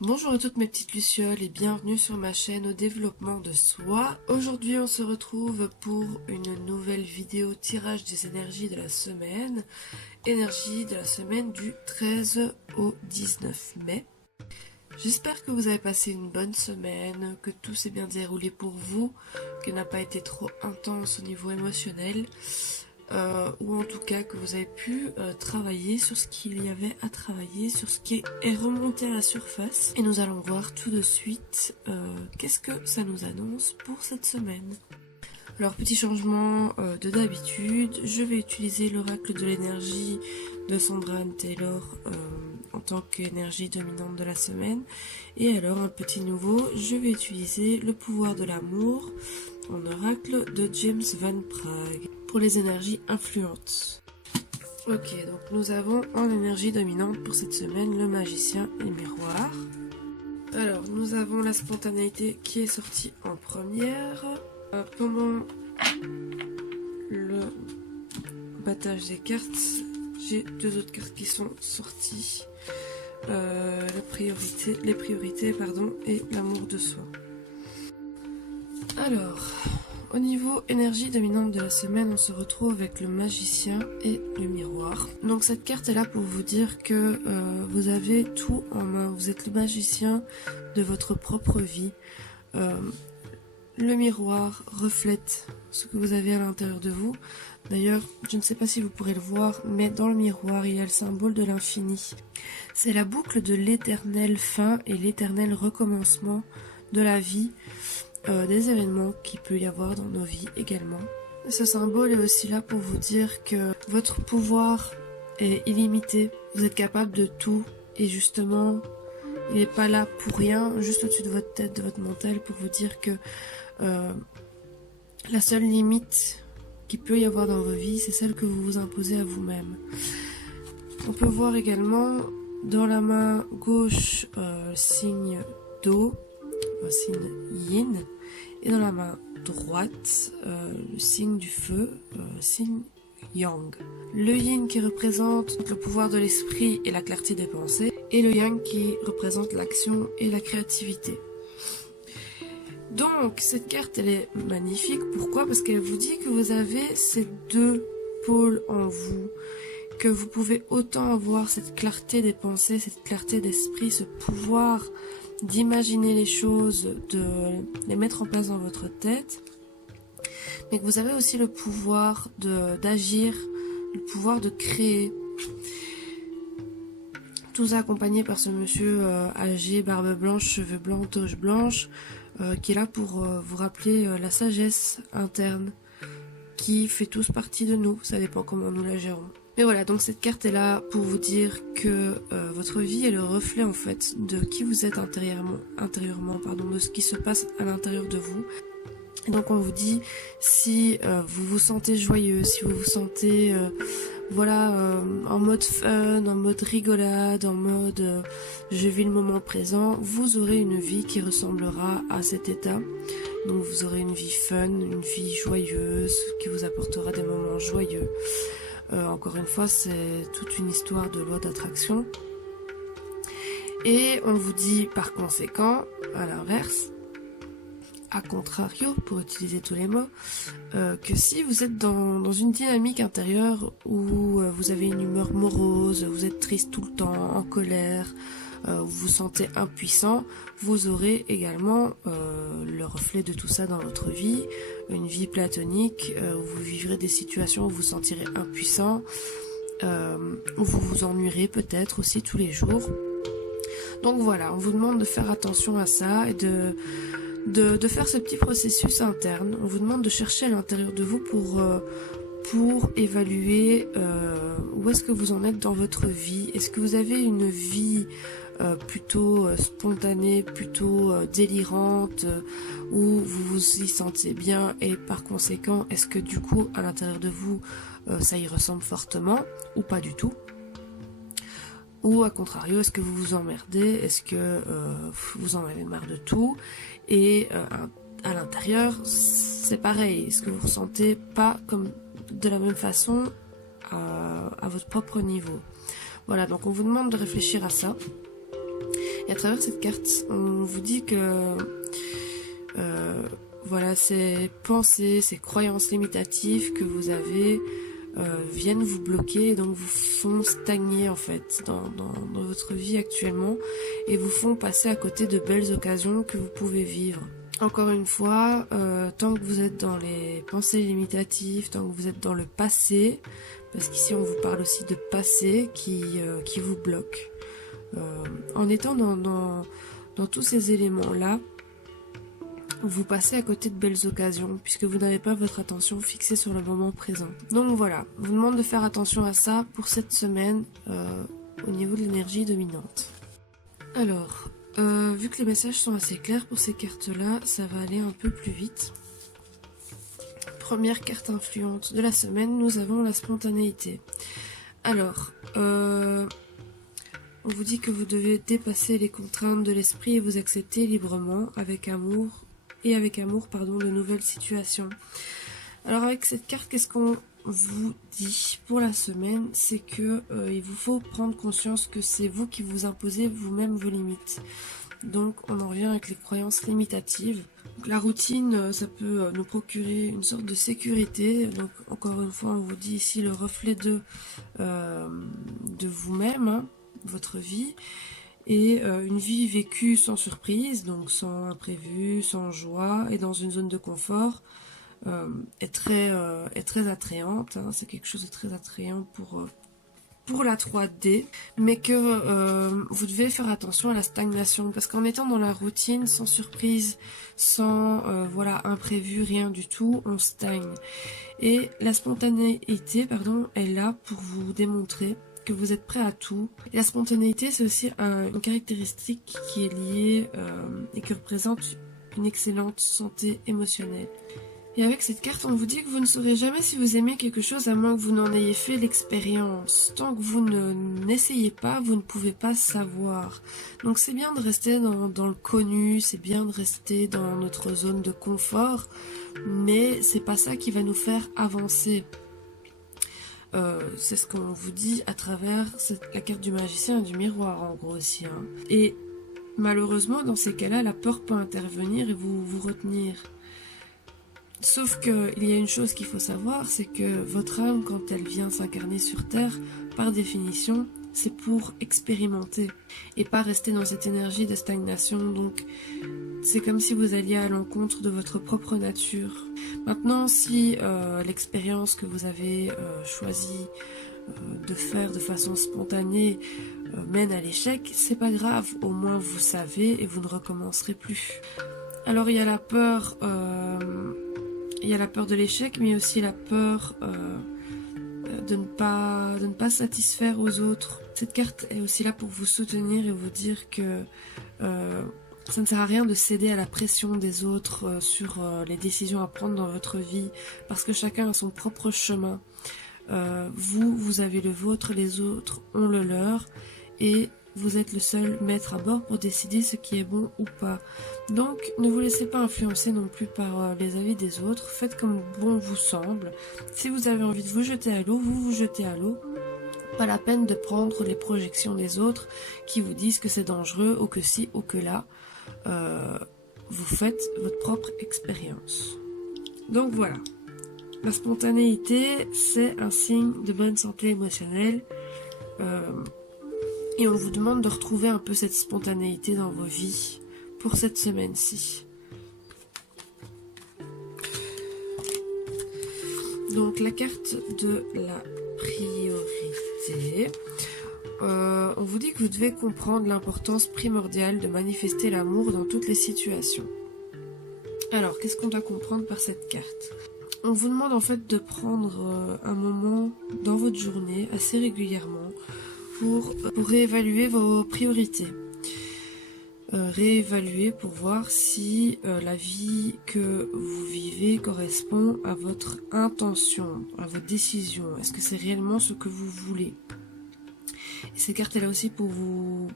Bonjour à toutes mes petites lucioles et bienvenue sur ma chaîne au développement de soi. Aujourd'hui on se retrouve pour une nouvelle vidéo tirage des énergies de la semaine. Énergie de la semaine du 13 au 19 mai. J'espère que vous avez passé une bonne semaine, que tout s'est bien déroulé pour vous, qu'elle n'a pas été trop intense au niveau émotionnel. Ou en tout cas que vous avez pu travailler sur ce qu'il y avait à travailler, sur ce qui est remonté à la surface. Et nous allons voir tout de suite qu'est-ce que ça nous annonce pour cette semaine. Alors petit changement de d'habitude, je vais utiliser l'oracle de l'énergie de Sandra Anne Taylor en tant qu'énergie dominante de la semaine. Et alors un petit nouveau, je vais utiliser le pouvoir de l'amour en oracle de James Van Praagh pour les énergies influentes. Ok, donc nous avons en énergie dominante pour cette semaine le magicien et le miroir. Alors nous avons la spontanéité qui est sortie en première. Pendant le battage des cartes, j'ai deux autres cartes qui sont sorties. Les priorités et l'amour de soi. Alors, au niveau énergie dominante de la semaine, on se retrouve avec le magicien et le miroir. Donc cette carte est là pour vous dire que vous avez tout en main. Vous êtes le magicien de votre propre vie. Le miroir reflète ce que vous avez à l'intérieur de vous. D'ailleurs, je ne sais pas si vous pourrez le voir, mais dans le miroir, il y a le symbole de l'infini. C'est la boucle de l'éternelle fin et l'éternel recommencement de la vie, des événements qu'il peut y avoir dans nos vies également. Ce symbole est aussi là pour vous dire que votre pouvoir est illimité. Vous êtes capable de tout et justement, il n'est pas là pour rien, juste au-dessus de votre tête, de votre mental, pour vous dire que la seule limite qu'il peut y avoir dans vos vies, c'est celle que vous vous imposez à vous-même. On peut voir également dans la main gauche signe d'eau, signe yin, et dans la main droite le signe du feu, signe yang. Le yin qui représente le pouvoir de l'esprit et la clarté des pensées, et le yang qui représente l'action et la créativité. Donc cette carte elle est magnifique, pourquoi? Parce qu'elle vous dit que vous avez ces deux pôles en vous, que vous pouvez autant avoir cette clarté des pensées, cette clarté d'esprit, ce pouvoir d'imaginer les choses, de les mettre en place dans votre tête, mais que vous avez aussi le pouvoir d'agir, le pouvoir de créer. Tout ça accompagné par ce monsieur âgé, barbe blanche, cheveux blancs, toche blanche, qui est là pour vous rappeler la sagesse interne qui fait tous partie de nous, ça dépend comment nous la gérons. Mais voilà, donc cette carte est là pour vous dire que votre vie est le reflet en fait de qui vous êtes intérieurement, de ce qui se passe à l'intérieur de vous. Et donc on vous dit, si vous vous sentez joyeux, si vous vous sentez en mode fun, en mode rigolade, en mode je vis le moment présent, vous aurez une vie qui ressemblera à cet état. Donc vous aurez une vie fun, une vie joyeuse, qui vous apportera des moments joyeux. Encore une fois, c'est toute une histoire de loi d'attraction. Et on vous dit par conséquent, à l'inverse, a contrario, pour utiliser tous les mots, que si vous êtes dans une dynamique intérieure où vous avez une humeur morose, vous êtes triste tout le temps, en colère, vous vous sentez impuissant, vous aurez également le reflet de tout ça dans votre vie, une vie platonique où vous vivrez des situations où vous vous sentirez impuissant, où vous vous ennuierez peut-être aussi tous les jours. Donc voilà, on vous demande de faire attention à ça et de faire ce petit processus interne. On vous demande de chercher à l'intérieur de vous pour évaluer où est-ce que vous en êtes dans votre vie. Est-ce que vous avez une vie plutôt spontanée, plutôt délirante, où vous vous y sentez bien et par conséquent, est-ce que du coup à l'intérieur de vous ça y ressemble fortement ou pas du tout? Ou à contrario, est-ce que vous vous emmerdez? Est-ce que vous en avez marre de tout? Et à l'intérieur, c'est pareil. Est-ce que vous vous sentez pas comme de la même façon à votre propre niveau? Voilà, donc on vous demande de réfléchir à ça. Et à travers cette carte, on vous dit que voilà, ces pensées, ces croyances limitatives que vous avez viennent vous bloquer et donc vous font stagner en fait dans votre vie actuellement et vous font passer à côté de belles occasions que vous pouvez vivre. Encore une fois, tant que vous êtes dans les pensées limitatives, tant que vous êtes dans le passé, parce qu'ici on vous parle aussi de passé qui vous bloque. En étant dans tous ces éléments-là, vous passez à côté de belles occasions puisque vous n'avez pas votre attention fixée sur le moment présent. Donc voilà, je vous demande de faire attention à ça pour cette semaine au niveau de l'énergie dominante. Alors, vu que les messages sont assez clairs pour ces cartes-là, ça va aller un peu plus vite. Première carte influente de la semaine, nous avons la spontanéité. Alors, on vous dit que vous devez dépasser les contraintes de l'esprit et vous accepter librement, avec amour, de nouvelles situations. Alors avec cette carte, qu'est-ce qu'on vous dit pour la semaine? C'est que il vous faut prendre conscience que c'est vous qui vous imposez vous-même vos limites. Donc on en revient avec les croyances limitatives. Donc, la routine, ça peut nous procurer une sorte de sécurité. Donc encore une fois, on vous dit ici le reflet de vous-même, hein, votre vie. Et une vie vécue sans surprise, donc sans imprévu, sans joie, et dans une zone de confort, est très attrayante. Hein, c'est quelque chose de très attrayant pour la 3D, mais que vous devez faire attention à la stagnation, parce qu'en étant dans la routine, sans surprise, sans imprévu, rien du tout, on stagne. Et la spontanéité, est là pour vous démontrer que vous êtes prêt à tout. Et la spontanéité, c'est aussi une caractéristique qui est liée et qui représente une excellente santé émotionnelle. Et avec cette carte, on vous dit que vous ne saurez jamais si vous aimez quelque chose à moins que vous n'en ayez fait l'expérience. Tant que vous n'essayez pas, vous ne pouvez pas savoir. Donc c'est bien de rester dans le connu, c'est bien de rester dans notre zone de confort, mais c'est pas ça qui va nous faire avancer. C'est ce qu'on vous dit à travers la carte du magicien et du miroir en gros aussi. Hein. Et malheureusement dans ces cas-là, la peur peut intervenir et vous retenir. Sauf qu'il y a une chose qu'il faut savoir, c'est que votre âme, quand elle vient s'incarner sur Terre, par définition, c'est pour expérimenter et pas rester dans cette énergie de stagnation. Donc c'est comme si vous alliez à l'encontre de votre propre nature. Maintenant, si l'expérience que vous avez choisi de faire de façon spontanée mène à l'échec, c'est pas grave, au moins vous savez et vous ne recommencerez plus. Alors il y a la peur de l'échec, mais aussi la peur de ne pas satisfaire aux autres. Cette carte est aussi là pour vous soutenir et vous dire que ça ne sert à rien de céder à la pression des autres sur les décisions à prendre dans votre vie, parce que chacun a son propre chemin. Vous avez le vôtre, les autres ont le leur, et vous êtes le seul maître à bord pour décider ce qui est bon ou pas. Donc ne vous laissez pas influencer non plus par les avis des autres, faites comme bon vous semble. Si vous avez envie de vous jeter à l'eau, vous vous jetez à l'eau. Pas la peine de prendre les projections des autres qui vous disent que c'est dangereux ou que si ou que là. Vous faites votre propre expérience. Donc voilà, la spontanéité, c'est un signe de bonne santé émotionnelle. Et on vous demande de retrouver un peu cette spontanéité dans vos vies pour cette semaine-ci. Donc la carte de la priorité. On vous dit que vous devez comprendre l'importance primordiale de manifester l'amour dans toutes les situations. Alors, qu'est-ce qu'on doit comprendre par cette carte? On vous demande en fait de prendre un moment dans votre journée, assez régulièrement, pour réévaluer vos priorités. Réévaluer pour voir si la vie que vous vivez correspond à votre intention, à votre décision. Est-ce que c'est réellement ce que vous voulez? Et cette carte est là aussi pour vous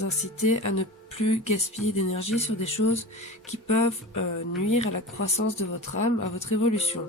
inciter à ne plus gaspiller d'énergie sur des choses qui peuvent nuire à la croissance de votre âme, à votre évolution.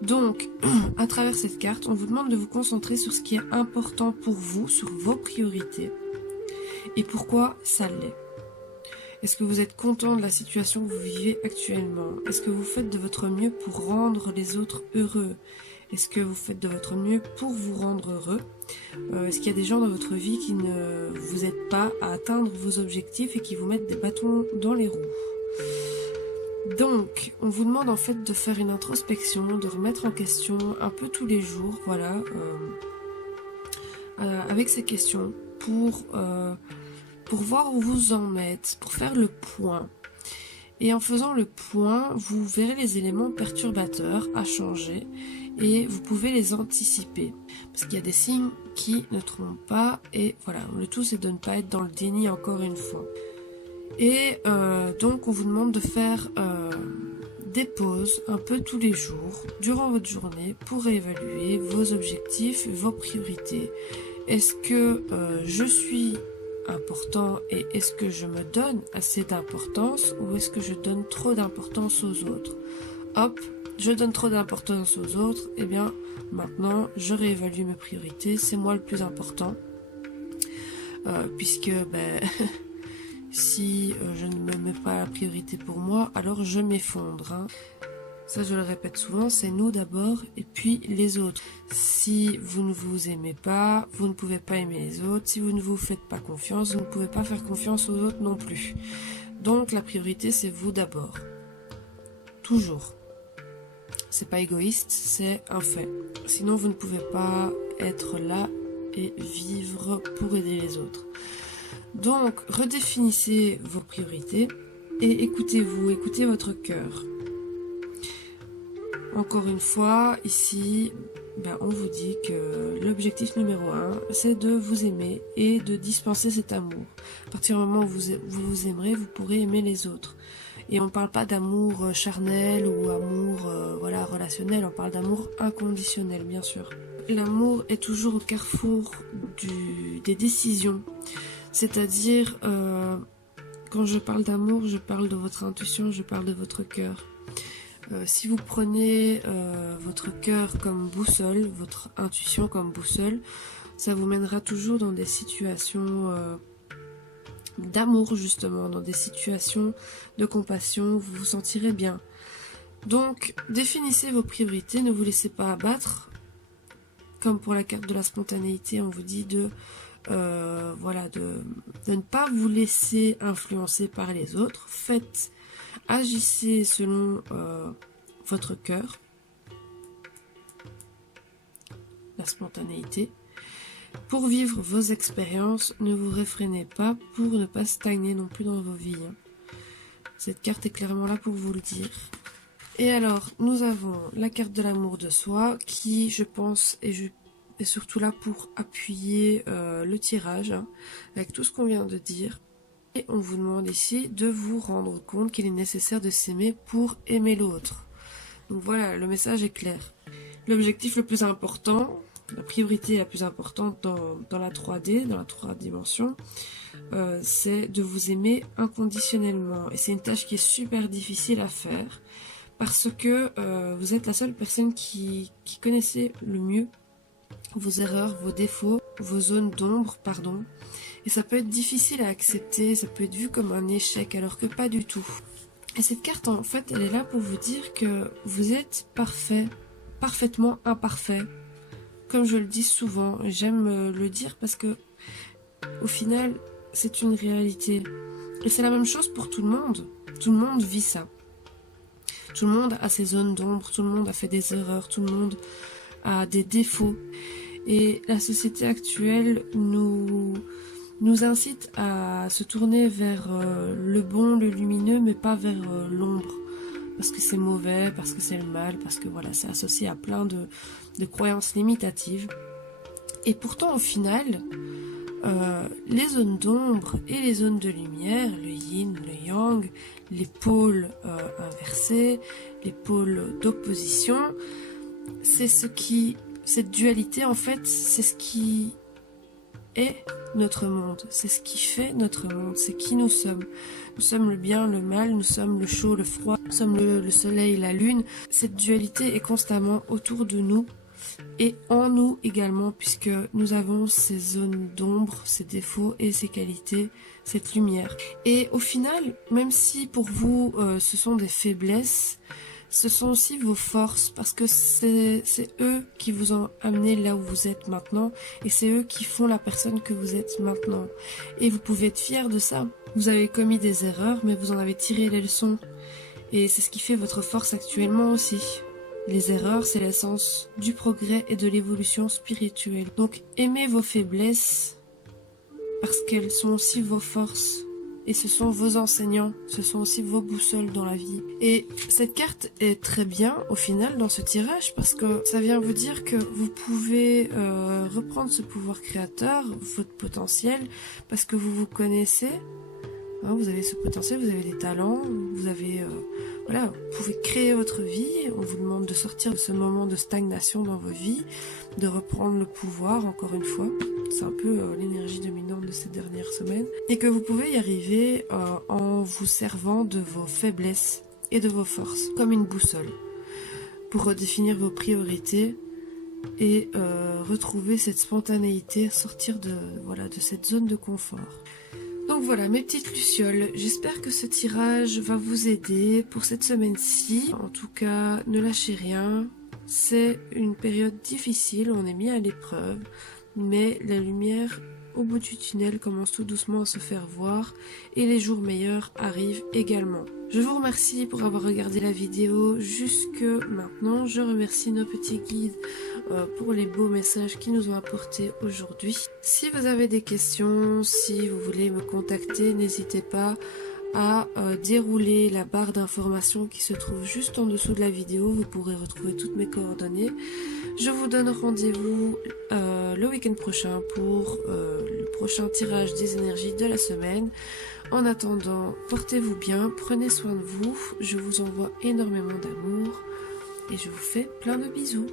Donc, à travers cette carte, on vous demande de vous concentrer sur ce qui est important pour vous, sur vos priorités, et pourquoi ça l'est. Est-ce que vous êtes content de la situation que vous vivez actuellement? Est-ce que vous faites de votre mieux pour rendre les autres heureux? Est-ce que vous faites de votre mieux pour vous rendre heureux? Est-ce qu'il y a des gens dans votre vie qui ne vous aident pas à atteindre vos objectifs et qui vous mettent des bâtons dans les roues? Donc, on vous demande en fait de faire une introspection, de remettre en question un peu tous les jours, voilà, avec ces questions pour voir où vous en êtes, pour faire le point. Et en faisant le point, vous verrez les éléments perturbateurs à changer et vous pouvez les anticiper. Parce qu'il y a des signes qui ne trompent pas et voilà, le tout c'est de ne pas être dans le déni encore une fois. Et donc on vous demande de faire des pauses un peu tous les jours durant votre journée pour réévaluer vos objectifs et vos priorités. Est-ce que je suis important et est-ce que je me donne assez d'importance ou est-ce que je donne trop d'importance aux autres? Hop, je donne trop d'importance aux autres, et bien maintenant je réévalue mes priorités, c'est moi le plus important, puisque si je ne me mets pas la priorité pour moi, alors je m'effondre, hein. Ça, je le répète souvent, c'est nous d'abord et puis les autres. Si vous ne vous aimez pas, vous ne pouvez pas aimer les autres. Si vous ne vous faites pas confiance, vous ne pouvez pas faire confiance aux autres non plus. Donc la priorité, c'est vous d'abord. Toujours. C'est pas égoïste, c'est un fait. Sinon, vous ne pouvez pas être là et vivre pour aider les autres. Donc, redéfinissez vos priorités et écoutez-vous, écoutez votre cœur. Encore une fois, ici, on vous dit que l'objectif numéro 1, c'est de vous aimer et de dispenser cet amour. À partir du moment où vous vous aimerez, vous pourrez aimer les autres. Et on ne parle pas d'amour charnel ou amour relationnel, on parle d'amour inconditionnel, bien sûr. L'amour est toujours au carrefour des décisions. C'est-à-dire, quand je parle d'amour, je parle de votre intuition, je parle de votre cœur. Si vous prenez votre cœur comme boussole, votre intuition comme boussole, ça vous mènera toujours dans des situations d'amour justement, dans des situations de compassion, vous vous sentirez bien. Donc, définissez vos priorités, ne vous laissez pas abattre. Comme pour la carte de la spontanéité, on vous dit de ne pas vous laisser influencer par les autres. Agissez selon votre cœur, la spontanéité. Pour vivre vos expériences, ne vous réfrénez pas pour ne pas stagner non plus dans vos vies. Cette carte est clairement là pour vous le dire. Et alors, nous avons la carte de l'amour de soi qui, je pense, est surtout là pour appuyer le tirage, avec tout ce qu'on vient de dire. Et on vous demande ici de vous rendre compte qu'il est nécessaire de s'aimer pour aimer l'autre. Donc voilà, le message est clair. L'objectif le plus important, la priorité la plus importante dans la 3D, dans la 3 dimensions, c'est de vous aimer inconditionnellement. Et c'est une tâche qui est super difficile à faire parce que vous êtes la seule personne qui connaissez le mieux vos erreurs, vos défauts, vos zones d'ombre, pardon. Et ça peut être difficile à accepter, ça peut être vu comme un échec, alors que pas du tout. Et cette carte, en fait, elle est là pour vous dire que vous êtes parfait, parfaitement imparfait. Comme je le dis souvent, j'aime le dire parce que, au final, c'est une réalité. Et c'est la même chose pour tout le monde. Tout le monde vit ça. Tout le monde a ses zones d'ombre, tout le monde a fait des erreurs, tout le monde a des défauts. Et la société actuelle nous incite à se tourner vers le bon, le lumineux, mais pas vers l'ombre. Parce que c'est mauvais, parce que c'est le mal, parce que voilà, c'est associé à plein de croyances limitatives. Et pourtant, au final, les zones d'ombre et les zones de lumière, le yin, le yang, les pôles inversés, les pôles d'opposition, cette dualité, en fait, c'est ce qui est notre monde, c'est ce qui fait notre monde, c'est qui nous sommes. Nous sommes le bien, le mal, nous sommes le chaud, le froid, nous sommes le soleil, la lune. Cette dualité est constamment autour de nous et en nous également, puisque nous avons ces zones d'ombre, ces défauts et ces qualités, cette lumière. Et au final, même si pour vous ce sont des faiblesses, ce sont aussi vos forces, parce que c'est eux qui vous ont amené là où vous êtes maintenant, et c'est eux qui font la personne que vous êtes maintenant. Et vous pouvez être fiers de ça. Vous avez commis des erreurs, mais vous en avez tiré les leçons. Et c'est ce qui fait votre force actuellement aussi. Les erreurs, c'est l'essence du progrès et de l'évolution spirituelle. Donc aimez vos faiblesses, parce qu'elles sont aussi vos forces. Et ce sont vos enseignants, ce sont aussi vos boussoles dans la vie. Et cette carte est très bien au final dans ce tirage parce que ça vient vous dire que vous pouvez reprendre ce pouvoir créateur, votre potentiel, parce que vous vous connaissez. Hein, vous avez ce potentiel, vous avez des talents, vous avez voilà, vous pouvez créer votre vie. On vous demande de sortir de ce moment de stagnation dans vos vies, de reprendre le pouvoir encore une fois. C'est un peu l'énergie dominante de ces dernières semaines. Et que vous pouvez y arriver en vous servant de vos faiblesses et de vos forces, comme une boussole, pour redéfinir vos priorités et retrouver cette spontanéité, sortir de cette zone de confort. Donc voilà mes petites lucioles, j'espère que ce tirage va vous aider pour cette semaine-ci. En tout cas, ne lâchez rien, c'est une période difficile, on est mis à l'épreuve, mais la lumière au bout du tunnel commence tout doucement à se faire voir et les jours meilleurs arrivent également. Je vous remercie pour avoir regardé la vidéo jusque maintenant. Je remercie nos petits guides pour les beaux messages qu'ils nous ont apportés aujourd'hui. Si vous avez des questions, si vous voulez me contacter, n'hésitez pas à dérouler la barre d'informations qui se trouve juste en dessous de la vidéo. Vous pourrez retrouver toutes mes coordonnées. Je vous donne rendez-vous le week-end prochain pour le prochain tirage des énergies de la semaine. En attendant, portez-vous bien, prenez soin de vous. Je vous envoie énormément d'amour et je vous fais plein de bisous.